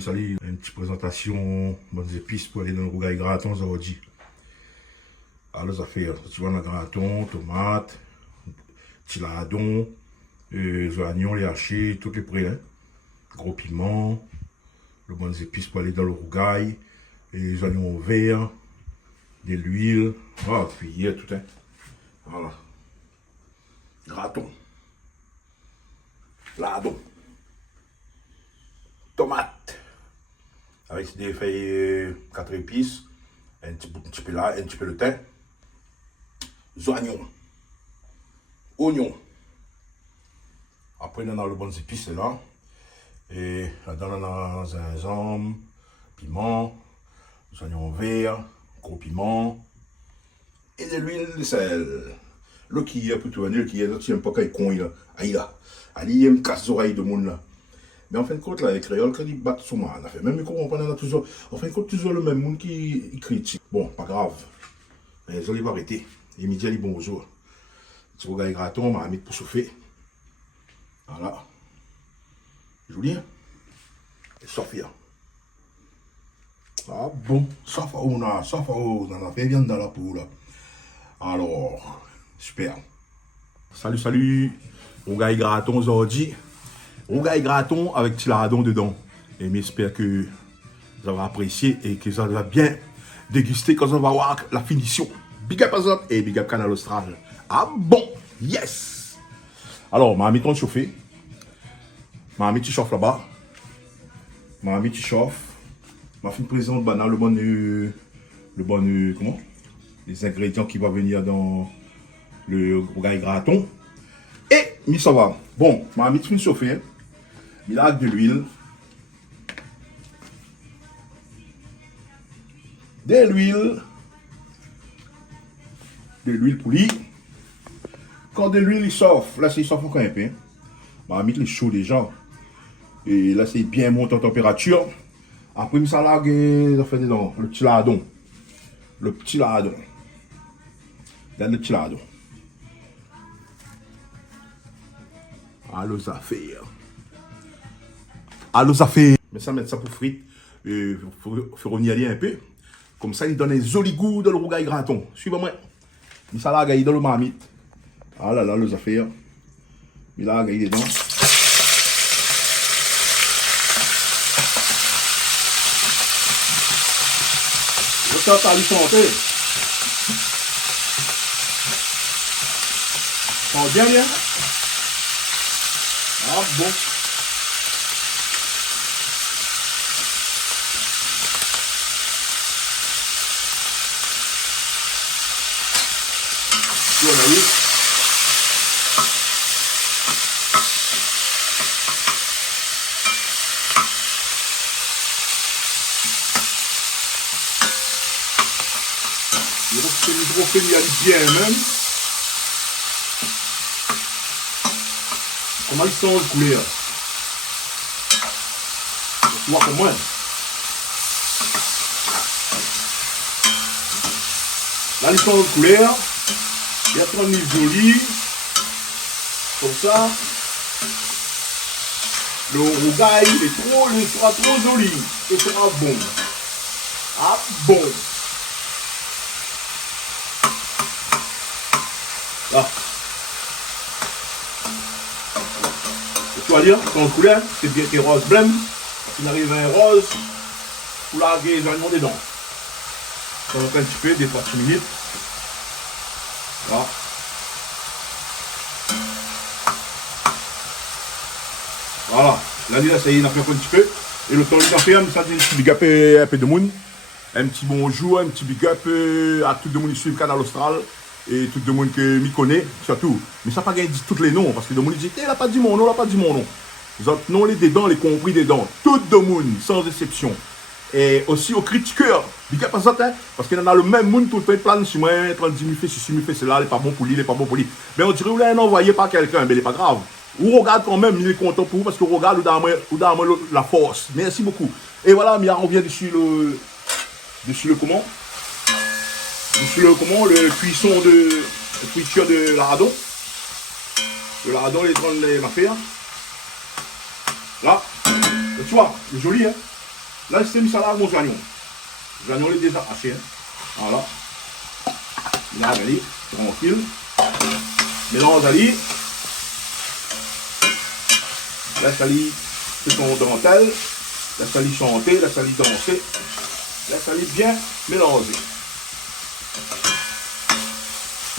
Salut, salut. Une petite présentation, bonnes épices pour aller dans le rougail graton aujourd'hui. Alors, ça fait, tu vois, le graton, tomate, petit lardon, les oignons, les hachés, tout est prêt. Hein? Gros piment, les bonnes épices pour aller dans le rougail, les oignons verts, de l'huile, voilà, cuillère, tout. Hein? Voilà. Graton, lardon, tomate, avec des feuilles 4 épices, un petit peu là, un petit peu de thym, oignons, oignons. Après, on a les bonnes épices là. Et là-dedans, on a gingembre, piment, les oignons verts, gros piment, et de l'huile de sel. Le qui est pour tourner, le qui est, tu n'aimes pas qu'il con, il là. Il me casse les oreilles de monde là. Mais en fin de compte, là, les créoles, quand ils battent sur moi, on a fait. Même si on a toujours, en fin de compte, toujours le même monde qui critique. Bon, pas grave. Mais ils ont arrêté. Et midi, ils bonjour. Tu regardes graton, on m'a mis pour chauffer. Voilà. Joli, hein? Et Sophia. Ah bon, ça fait on a fait bien dans la poule. Alors, super. Salut, salut. Rougail graton aujourd'hui. Rougail graton avec petit lardon dedans. Et j'espère que vous avez apprécié et que ça va bien déguster quand on va voir la finition. Big up Azot et big up Canal Austral. Ah bon, yes. Alors, ma mis ton chauffé. Ma mis tu chauffe là-bas. Ma mis tu chauffe. Ma fin présente banal le bon comment? Les ingrédients qui vont venir dans le rougail graton. Et mi ça va. Bon, ma mis fin chauffer. Il a de l'huile. De l'huile poulie. Quand de l'huile il chauffe, là c'est chauffe encore un peu. Ma mis le chaud déjà. Et là c'est bien monté en température. Après, ça là, ça fait dedans le petit lardon. Le petit lardon. Dans le petit lardon. Allô, ça fait. Allô, ça fait. Mais ça, mettre ça pour frites. Il faut y aller un peu. Comme ça, il donne un joli goût dans le rougail graton. Suivez-moi. Mais ça là, il dans le marmite. Ah là là, le ça fait. Il là, il est dedans. Ça, ça lui chanter. En bien, bien. Ah bon. Tu vois, oui. Le micro-film, il y a bien même. Comment ils sont coulés là? Tu vois comment? Là, ils sont coulés. Il y a 30 000 jolis. Comme ça. Le rougail, il sera trop joli. Ce sera bon. Ah bon. Là. Tu vas dire, quand on couleur, c'est bien que rose blême. Quand il arrive à un rose, pour larguer les oignons dedans. Ça va faire un petit peu, des fois 6 minutes. Là. Voilà. Là, ça y est, il a fait un petit peu. Et le temps qu'il a fait, ça dit un petit big up un peu de monde. Un petit bonjour, un petit big up à tout le monde qui suit le canal Austral. Et tout le monde qui m'y connaît, surtout. Mais ça n'a pas gagné tous les noms, parce que le monde dit, il n'a pas dit mon nom, il n'a pas dit mon nom. Les autres noms, les dedans, les compris dedans. Tout le monde, sans exception. Et aussi aux critiqueurs. Big up à ça, hein, parce qu'il y en a le même monde tout le temps, plan sur moi, 30 000 fait ceci, fait cela, il n'est pas bon pour lui, il n'est pas bon pour lui. Mais on dirait, vous l'avez envoyé par quelqu'un, mais il n'est pas grave. Ou regarde quand même, il est content pour vous, parce que vous regardez où dans la force. Merci beaucoup. Et voilà, on revient dessus le comment? Le cuisson de lardon. Le lardon, les 30 mafia. Là, tu vois, c'est joli, hein. Là, c'est mis ça là, mon oignon. L'oignon, il est déjà haché. Hein. Voilà. Il a allé, tranquille. Mélange allé. Laisse aller sur son dentelle. Laisse aller chanter, laisse aller danser. Laisse aller bien mélanger.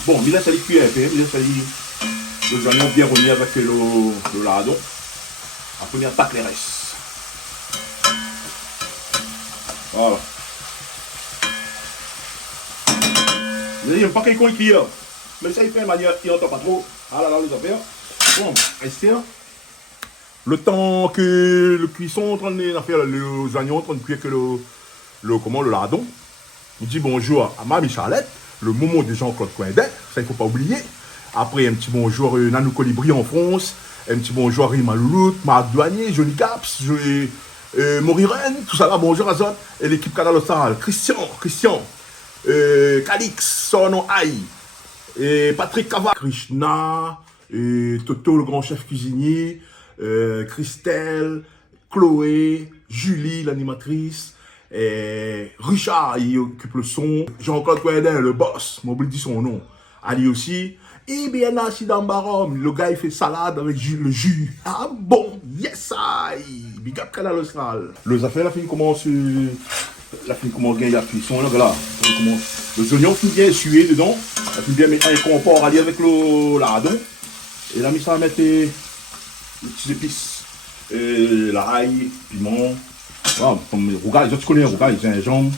Bon, il laisse aller cuire un peu. Il laisse aller les oignons bien remis avec le lardon. Après, il attaque les restes. Voilà. Il n'y a pas quelqu'un qui est là. Mais ça, il fait une manière, il n'entend pas trop. Ah là là, les affaires. Bon, restez là. Le temps que le cuisson est en train de faire les oignons, en train de cuire que le lardon. On dit bonjour à Mamie Charlotte, le moment de Jean-Claude Coindet, ça il ne faut pas oublier. Après, un petit bonjour à Nanou Colibri en France, un petit bonjour à Rima Louloute, Marc Douanier, Johnny Caps, Moriren, tout ça là, bonjour à Zot, et l'équipe Canal Austral, Christian, Calix, Sono Aïe, et Patrick Kava, Krishna, et Toto le grand chef cuisinier, Christelle, Chloé, Julie l'animatrice, Richard il occupe le son, Jean-Claude Coindet le boss, m'oublie son nom, Ali aussi, et bien assis dans le barom, le gars il fait salade avec le jus, ah bon, yes I, big up Canal Austral. Les affaires la fin commence gagner la cuisson, là voilà, les oignons finissent bien suer dedans, la fin bien mettre un comport allié avec le lardon, et là mis ça à mettre les petites épices, l'ail, piment, voilà, comme les rougailles, tu connais les rougailles, gingembre.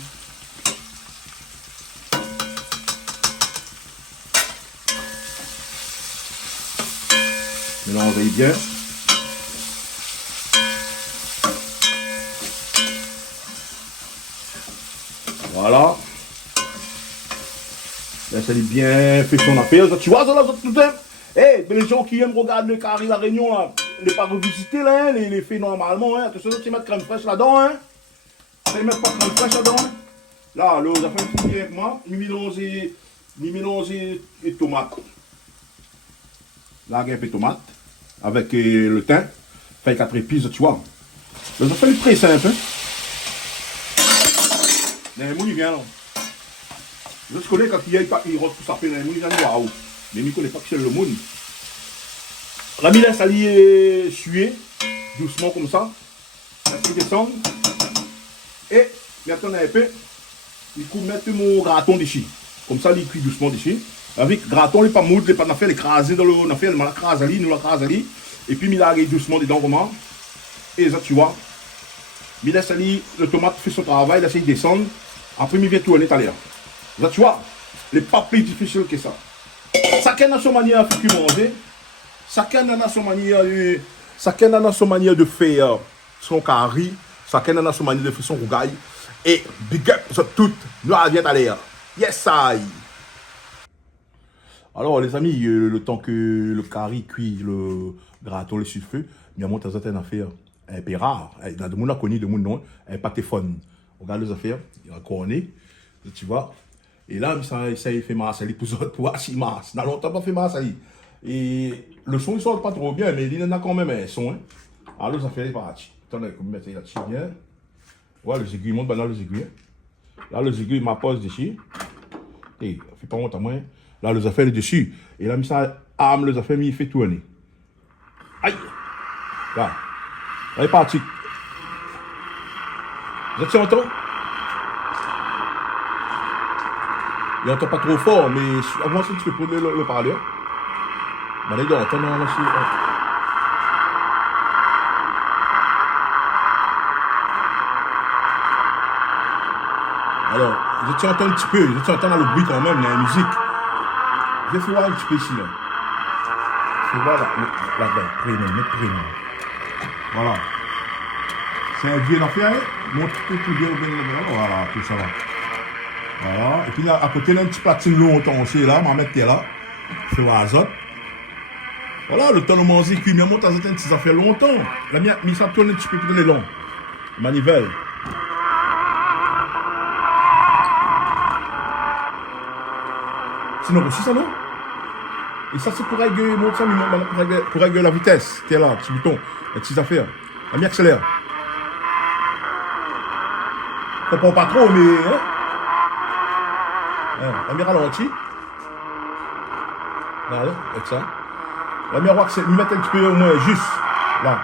Mélangez bien. Voilà. Là, ça dit bien fait son affaire. Tu vois, ça là, tout le temps. Eh, les gens qui aiment regarder le carré La Réunion, là, ne pas revisiter là, hein, les faits normalement, hein. Attention, tu mets crème fraîche là-dedans, hein. Tu mets pas crème fraîche là-dedans, hein. Là, le affaire qui vient avec moi, ni mélanger les tomates. Là, un peu de tomates, avec le thym, fait 4 épices, tu vois. Le affaire est très simple, hein. Les mouilles, il vient là. Je connais quand il rentre pour s'appeler les mouilles, il vient waouh. Mais il ne connaît pas que c'est le monde. La mie laisse aller suer, doucement comme ça. Laisse descendre. Et maintenant un peu, il coupe mettre mon graton dessus. Comme ça, il cuit doucement dessus. Avec le graton, il n'est pas moudre, il n'est pas l'écraser dans le. On a fait l'écraser, et puis il arrive doucement dedans comment. Et ça, tu vois. Il laisse aller, le tomate fait son travail, il laisse descendre. Après, il vient tourner à l'air. Là, tu vois, les pas plus difficile que ça. Chacun a son manière de manger. Chacun a son manière de faire son curry. Chacun a son manière de faire son rougaille. Et big up, ça tout, nous vient à l'air. Yes, I. Alors, les amis, le temps que le curry cuit, le gratin, le feu, il y a monté une affaire un peu rare. Il y a des gens qui connaissent, des gens non, un pâtéphone. Regarde les affaires, il y a un cornet, tu vois. Et là, ça il fait masse, il pour assis masse. N'a longtemps pas fait masse, et le son, il sort pas trop bien, mais il en a quand même un son. Hein. Alors, ça fait parti. Attendez, comme mettre là-dessus bien. Voilà, les aiguilles, monte dans les aiguilles. Là, les aiguilles, ma pose dessus. Et, fait pas honte à moi. Là, les affaires dessus. Et là, ça arme les affaires, il fait tourner. Aïe! Là. Là, il est parti. Vous êtes entend? Il n'entend pas trop fort, mais avant, si tu peux prendre le parleur. Bah, les gars, attendez, on va essayer. Alors, je t'entends un petit peu, je t'entends dans le bruit quand même, la musique. Je vais voir un petit peu ici, là. Je vais voir là-bas, prénom. Voilà. C'est un vieux affaire, montre tout bien, voilà, tout ça va. Voilà, et puis là, à côté, là, un petit platine longtemps aussi, là, on va mettre là. C'est au hasard. Voilà, le temps de manger, cuit, mais monte à cette ça fait longtemps. La mienne, ça tourne un petit peu plus long. Manivelle. Sinon, aussi ça, non? Et ça, c'est pour régler, pour régler la vitesse. T'es là, petit bouton, la petite affaire. La mienne accélère. Je comprends pas trop, mais... Hein? On va ralenti. Là, avec ça. La miroir, c'est lui mettre un petit peu au moins juste. Là.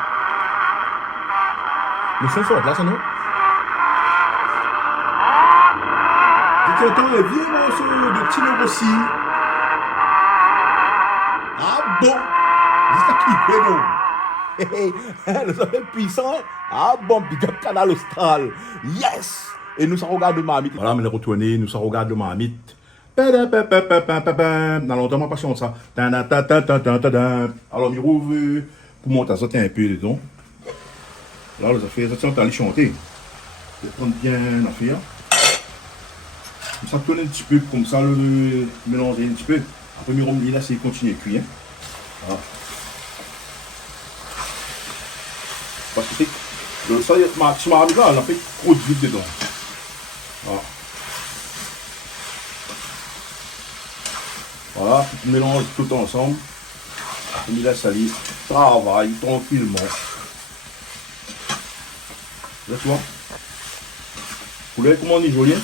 Le son sort, là, ça non? Et tu entends un vieux morceau de Tino Rossi. Ah bon? C'est ça qui fait, non? Nous sommes puissants. Ah bon, big up Canal Austral. Yes! Et nous sommes regardés de Marmite. Voilà, on est retourné, nous sommes regardés de Marmite. Dans longtemps, ma passion, ça. Alors, il rouvre pour monter ça un peu dedans. Là, les affaires, ça, on va aller chanter. Je vais prendre bien l'affaire. Comme ça, tourner un petit peu, comme ça, le mélanger un petit peu. Après, il là, c'est continuer à cuire. Voilà. Parce que ça, ma marmite là, elle a fait trop de vide dedans. Voilà. Voilà, tu mélanges tout ensemble. Il laisse aller, travaille tranquillement. Là, tu vois. Vous voyez comment on est joli, hein?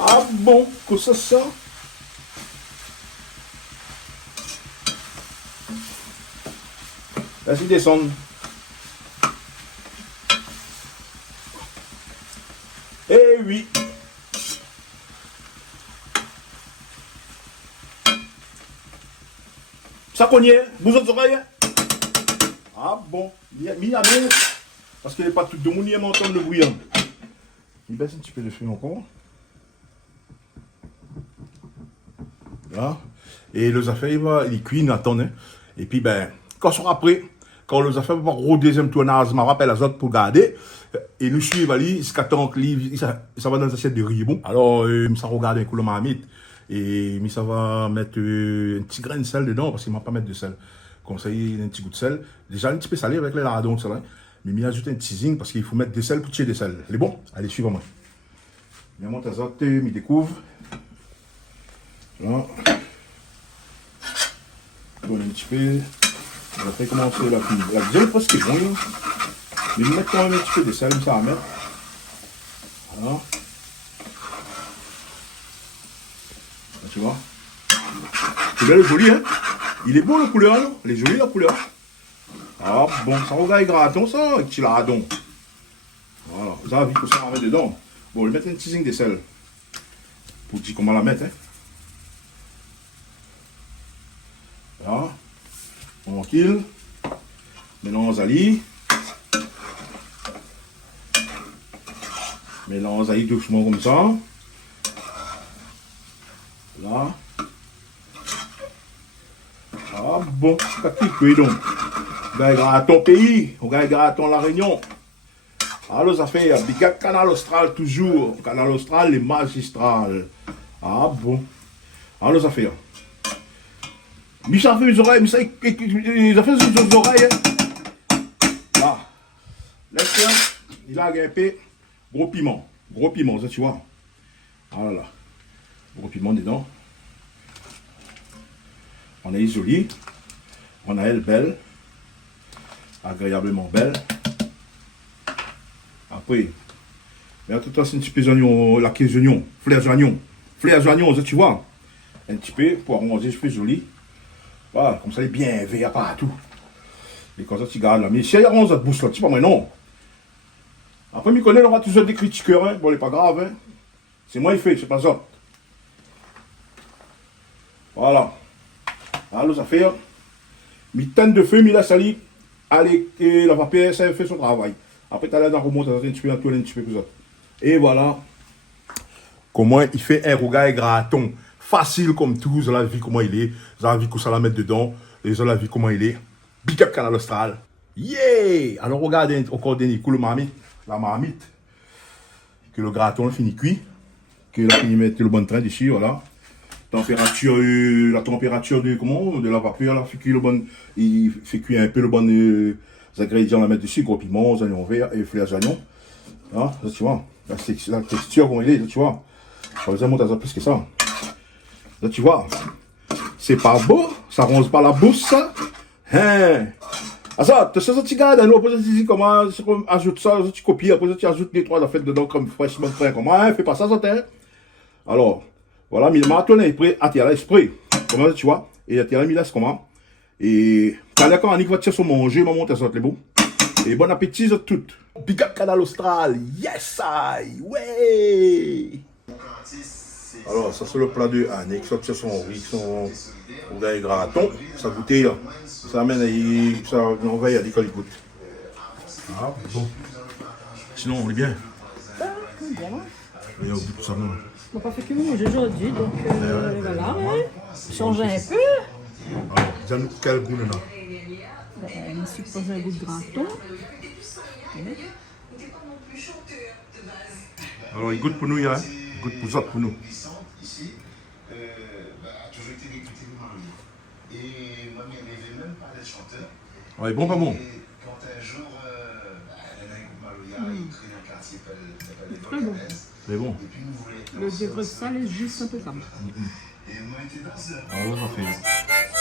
Ah bon, que ça sort? Vas-y, descendre. Eh oui. Ça cognait, vous autres oreilles? Ah bon, il y a mis parce que pas tout le monde m'entend le bruit. Il baisse un petit peu le feu encore. Là. Et les affaires, il cuit, il attend. Hein. Et puis, ben, quand ça sera prêt, quand les affaires vont au deuxième tournage, je me rappelle les autres pour garder. Et nous suivons, jusqu'à temps que ça va dans l'assiette de riz. Bon. Alors, ça regarde un coup le marmite. Et ça va mettre un petit grain de sel dedans, parce qu'il ne va pas mettre de sel. Comme ça, il y a un petit goût de sel. Déjà, un petit peu salé avec les lardons, tout ça. Hein. Mais il ajoute un petit zinc, parce qu'il faut mettre des sels pour tuer des sels. C'est bon? Allez, suivez-moi. Il monte les autres, il découvre. Là. Tourne un petit peu. On va faire commencer la cuisine. La deuxième fois, c'est bon. Mais je vais mettre quand même un petit peu de sel, ça va mettre. Voilà. Là, tu vois. C'est bien le joli, hein. Il est beau la couleur, là. Elle est jolie la couleur. Ah bon, ça regarde graton, ça, avec petit lardon. Voilà. Vous avez vu que ça va mettre dedans. Bon, je vais mettre un petit zinc de sel. Pour dire comment la mettre, hein. Voilà. Tranquille. Mélange Ali. Mélange Ali doucement comme ça. Là. Ah bon, c'est qui cuit donc. Regarde ton pays, regarde ton La Réunion. Alors ça fait Big Up Canal Austral toujours. Canal Austral, les magistrales. Ah bon. Alors ça fait. Michel fait mes oreilles, Michel il a fait ses oreilles. Là. Laisse il a un peu. Gros piment, ça tu vois. Voilà. Gros piment dedans. On a isolé. On a elle belle. Agréablement belle. Après, il y a tout ça, un petit peu d'oignon, la caisse d'oignon, fleurs d'oignon, ça tu vois. Un petit peu pour arronger, je fais joli. Voilà, comme ça, il est bien vert partout. Et comme ça, tu gardes là. Mais si il y a 11 autres bouches là, tu sais pas moi, non. Après, je connais, il y aura toujours des critiqueurs, hein. Bon, il n'est pas grave, hein. C'est moi, il fait, c'est pas ça. Voilà. Alors, ça fait. Mi tonne de feu, mi la sali. Allez, la papier, ça fait son travail. Après, tu as là dans remonte, un petit peu, un petit peu plus autre. Et voilà. Comment il fait un rougail graton. Facile comme tout, vous avez vu comment il est. Vous avez vu que ça la mettre dedans. Et vous avez vu comment il est. Big Up Canal Austral. Yeah! Alors, regardez encore dernier coup, la marmite. Que le graton finit cuit. Que la fini mettre le bon train dessus, voilà. la température de, comment, de la vapeur, là, fait cuire le bon, il fait cuire un peu le bon ingrédients, la mettre dessus, gros piment, oignons verts et fleurs d'oignons. Hein, là, tu vois, la texture, bon, il est, là, tu vois. Pas besoin de monter plus que ça. Là, tu vois, c'est pas beau, ça ronge pas la bouche, ça. Hein. Ah ça, tu sais, tu gardes, nous, après, tu dis comment, ajoute ça, tu copies, après, tu ajoutes les trois affaires dedans, comme fraîchement frais, comment, hein, fais pas ça, ça t'aide. Alors, voilà, mais maintenant, il est prêt à tirer l'esprit. Comment tu vois? Et il a tiré mis comment? Et quand on va tirer son manger, maman, t'as sorti les beaux. Et bon appétit, tout. Big up Canal Austral. Yes, I. Ouais. Alors, ça, c'est le plat de Anne. Ça, c'est son riz, son rougail graton. Ça goûtait, là. Ça amène, ça, on va y aller quand il goûte. Ah, bon. Sinon, on est bien. Bien. Mais au bout de ça, non. On n'a pas fait que manger aujourd'hui, donc voilà, changer un peu. Alors, dis-nous quel goût là? Je me suis posé un goût de graton. Alors, il goûte pour nous, hein? Il goûte pour ça, pour nous. Ouais, bon, pas bon? Très bon. C'est bon. Le degré de sel est juste un peu comme. Ah, ouais, ça fait.